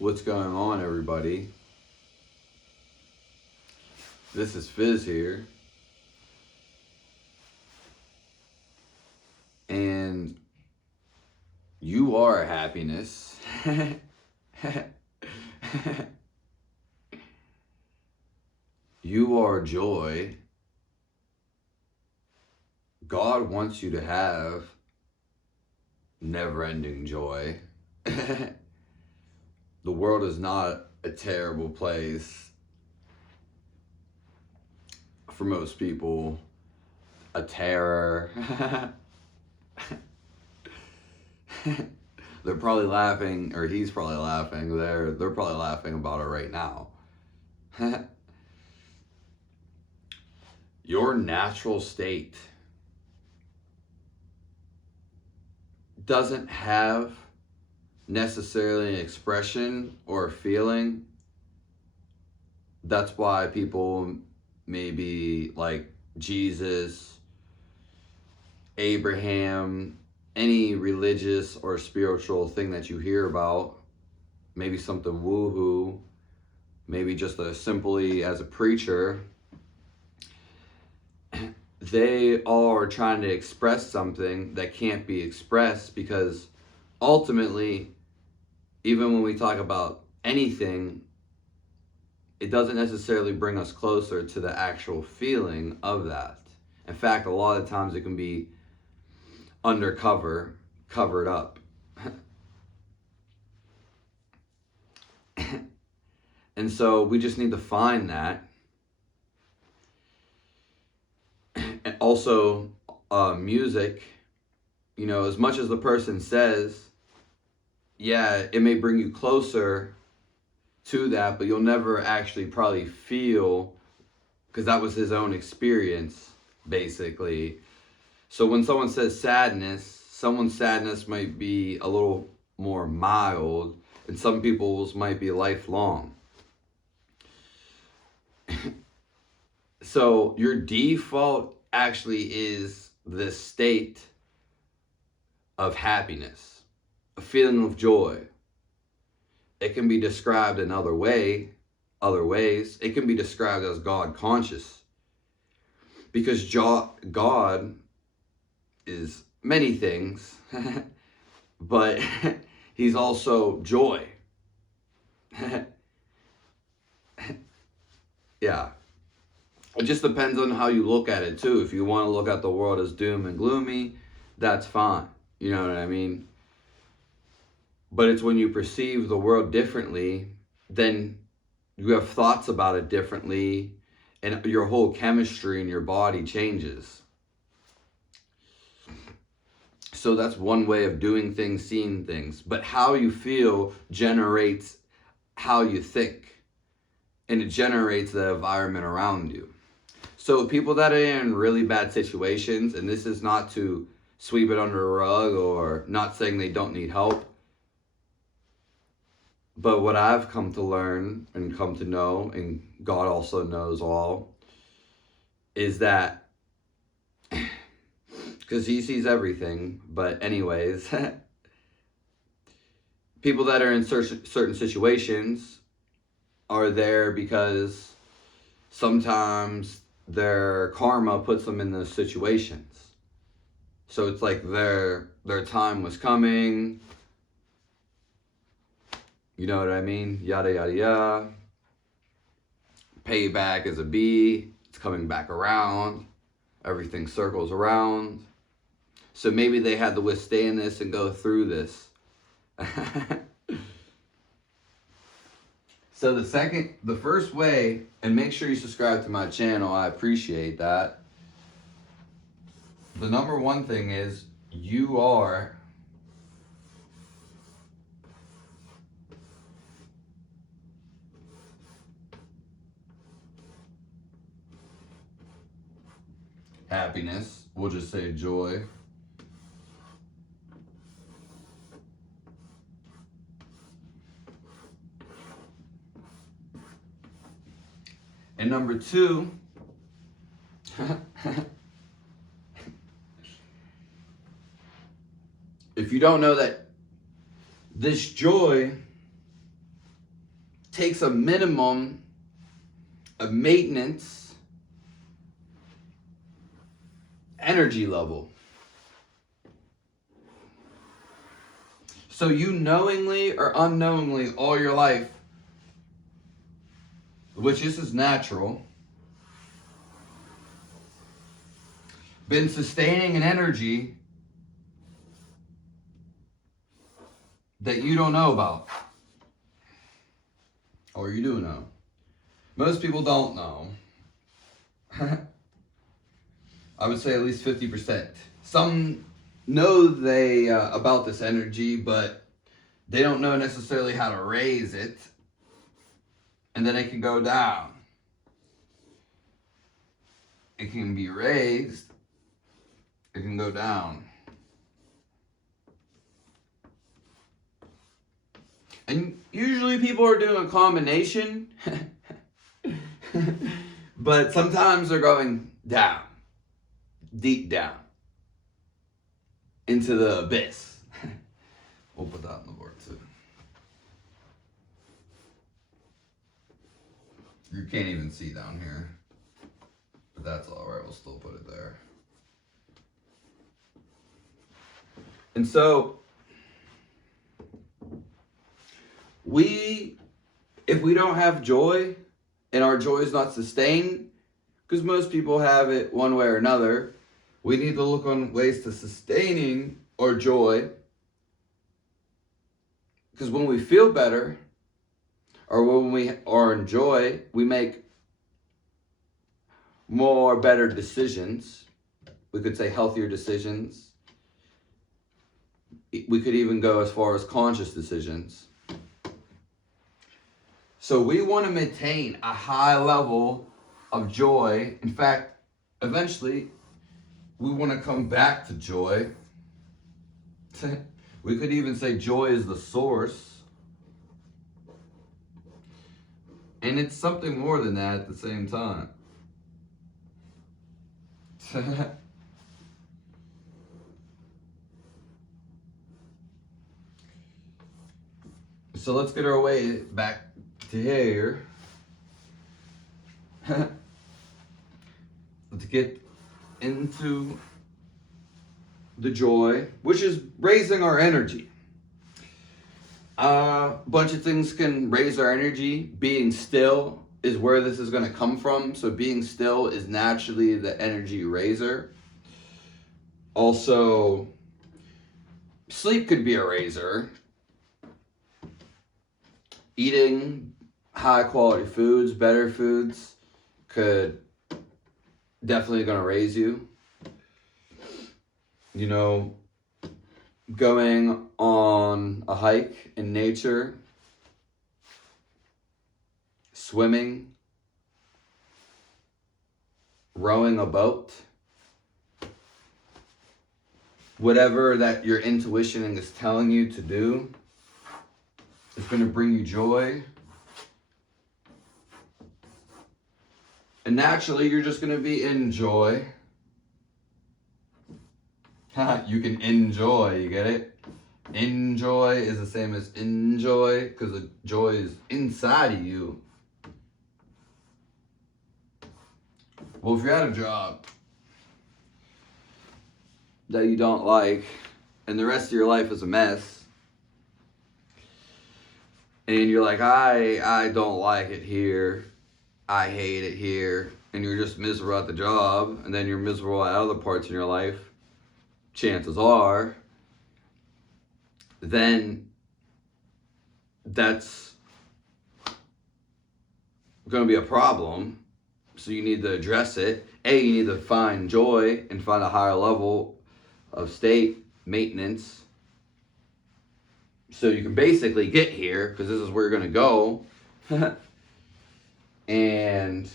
What's going on, everybody? This is Fizz here. And you are happiness. You are joy. God wants you to have never-ending joy. The world is not a terrible place. For most people, a terror. They're probably laughing, or he's probably laughing. They're probably laughing about it right now. Your natural state doesn't have necessarily an expression or a feeling. That's why people maybe like Jesus, Abraham, any religious or spiritual thing that you hear about, maybe something woohoo, maybe just simply as a preacher, they all are trying to express something that can't be expressed, because ultimately, even when we talk about anything, it doesn't necessarily bring us closer to the actual feeling of that. In fact, a lot of times it can be undercover, covered up. And so we just need to find that. And also, music, as much as the person says, yeah, it may bring you closer to that, but you'll never actually probably feel, because that was his own experience, basically. So when someone says sadness, someone's sadness might be a little more mild, and some people's might be lifelong. So your default actually is this state of happiness, a feeling of joy. It can be described in other ways. It can be described as God conscious, because God is many things, but he's also joy. Yeah. It just depends on how you look at it too. If you want to look at the world as doom and gloomy, that's fine. You know what I mean? But it's when you perceive the world differently, then you have thoughts about it differently, and your whole chemistry in your body changes. So that's one way of doing things, seeing things. But how you feel generates how you think, and it generates the environment around you. So people that are in really bad situations, and this is not to sweep it under a rug or not saying they don't need help, but what I've come to learn and come to know, and God also knows all, is that, because he sees everything, but anyways, people that are in certain situations are there because sometimes their karma puts them in those situations. So it's like their time was coming. You know what I mean? Yada, yada, yada. Payback is a bee. It's coming back around. Everything circles around. So maybe they had to withstand this and go through this. So the first way, and make sure you subscribe to my channel, I appreciate that. The number one thing is you are happiness. We'll just say joy. And number two, if you don't know that this joy takes a minimum of maintenance energy level. So you knowingly or unknowingly all your life, which this is natural, been sustaining an energy that you don't know about. Or you do know. Most people don't know. I would say at least 50%. Some know they about this energy, but they don't know necessarily how to raise it. And then it can go down. It can be raised. It can go down. And usually people are doing a combination. But sometimes they're going down. Deep down. Into the abyss. We'll put that on the board too. You can't even see down here. But that's alright, we'll still put it there. And so, if we don't have joy, and our joy is not sustained, because most people have it one way or another, we need to look on ways to sustaining our joy. Because when we feel better, or when we are in joy, we make more better decisions. We could say healthier decisions. We could even go as far as conscious decisions. So we want to maintain a high level of joy. In fact, eventually, we want to come back to joy. We could even say joy is the source. And it's something more than that at the same time. So let's get our way back to here. To get into the joy, which is raising our energy. A bunch of things can raise our energy. Being still is where this is going to come from. So being still is naturally the energy raiser. Also, sleep could be a raiser. Eating high quality foods, better foods, could definitely going to raise you. You know, going on a hike in nature, swimming, rowing a boat, whatever that your intuition is telling you to do, is going to bring you joy. And naturally, you're just going to be in joy. You can enjoy, you get it? Enjoy is the same as enjoy, because the joy is inside of you. Well, if you're at a job that you don't like, and the rest of your life is a mess, and you're like, I don't like it here, I hate it here, and you're just miserable at the job, and then you're miserable at other parts in your life, chances are, then that's going to be a problem. So you need to address it. You need to find joy and find a higher level of state maintenance, so you can basically get here, because this is where you're going to go. And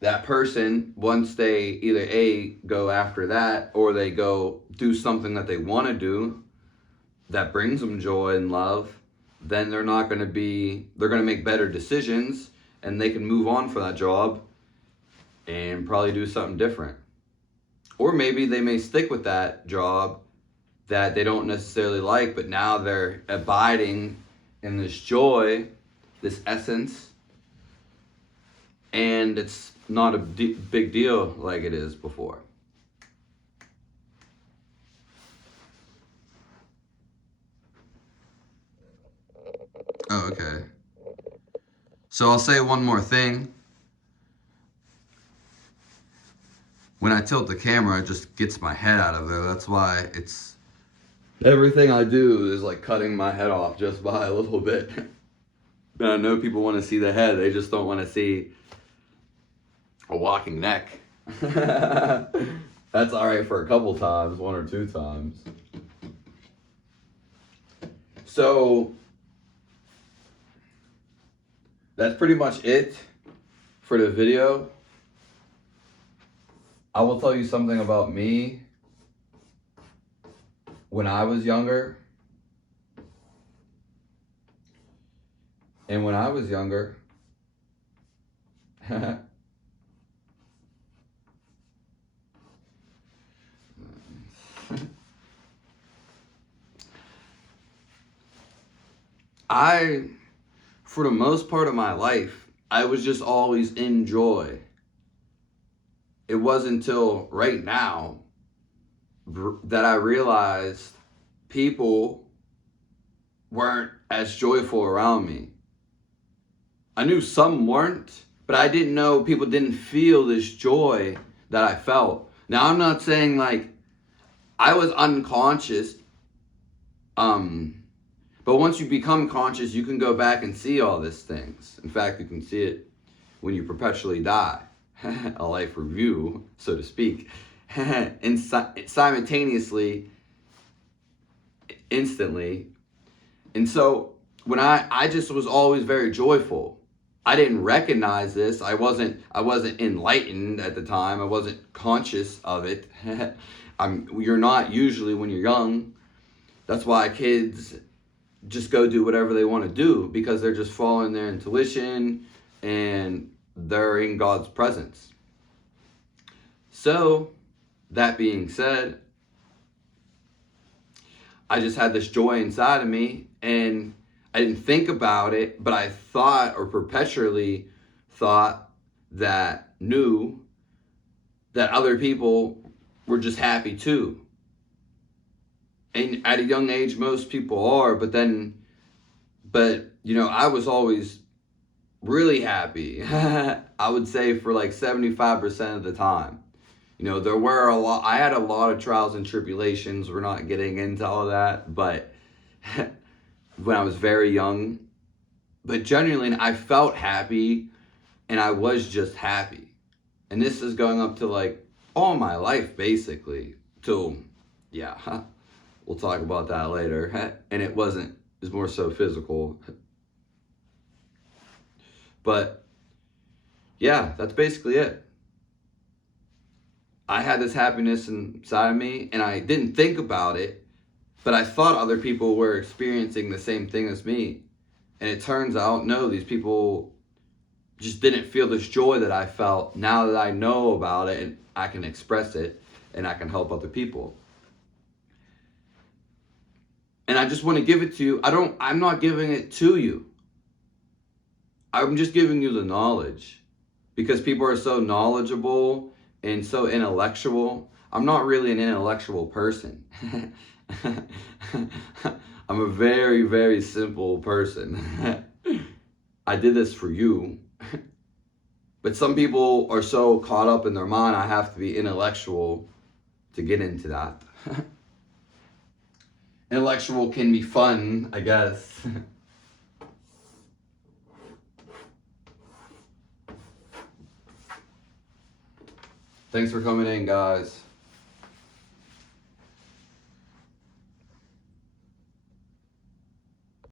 that person, once they either go after that, or they go do something that they want to do that brings them joy and love, then they're going to make better decisions, and they can move on for that job and probably do something different. Or maybe they may stick with that job that they don't necessarily like, but now they're abiding and this joy, this essence, and it's not a big deal like it is before. Oh, okay. So I'll say one more thing. When I tilt the camera, it just gets my head out of there. That's why it's... Everything I do is like cutting my head off just by a little bit. And I know people want to see the head. They just don't want to see a walking neck. That's alright for a couple times, 1 or 2 times. So that's pretty much it for the video. I will tell you something about me when I was younger. And when I was younger, for the most part of my life, I was just always in joy. It wasn't until right now that I realized people weren't as joyful around me. I knew some weren't, but I didn't know people didn't feel this joy that I felt. Now, I'm not saying like I was unconscious, but once you become conscious, you can go back and see all these things. In fact, you can see it when you perpetually die. A life review, so to speak. And simultaneously, instantly. And so when I just was always very joyful. I didn't recognize this. I wasn't enlightened at the time. I wasn't conscious of it. You're not usually when you're young. That's why kids just go do whatever they want to do, because they're just following their intuition and they're in God's presence. So, that being said, I just had this joy inside of me, and I didn't think about it, but I thought, or perpetually thought, knew that other people were just happy too. And at a young age, most people are, but I was always really happy. I would say for like 75% of the time. There were I had a lot of trials and tribulations. We're not getting into all that, but when I was very young, but genuinely, I felt happy, and I was just happy. And this is going up to like all my life, basically, till, yeah, we'll talk about that later. And it was more so physical. But yeah, that's basically it. I had this happiness inside of me, and I didn't think about it, but I thought other people were experiencing the same thing as me. And it turns out, no, these people just didn't feel this joy that I felt. Now that I know about it, and I can express it, and I can help other people. And I just want to give it to you. I'm not giving it to you. I'm just giving you the knowledge, because people are so knowledgeable and so intellectual. I'm not really an intellectual person. I'm a very, very simple person. I did this for you. But some people are so caught up in their mind, I have to be intellectual to get into that. Intellectual can be fun, I guess. Thanks for coming in, guys.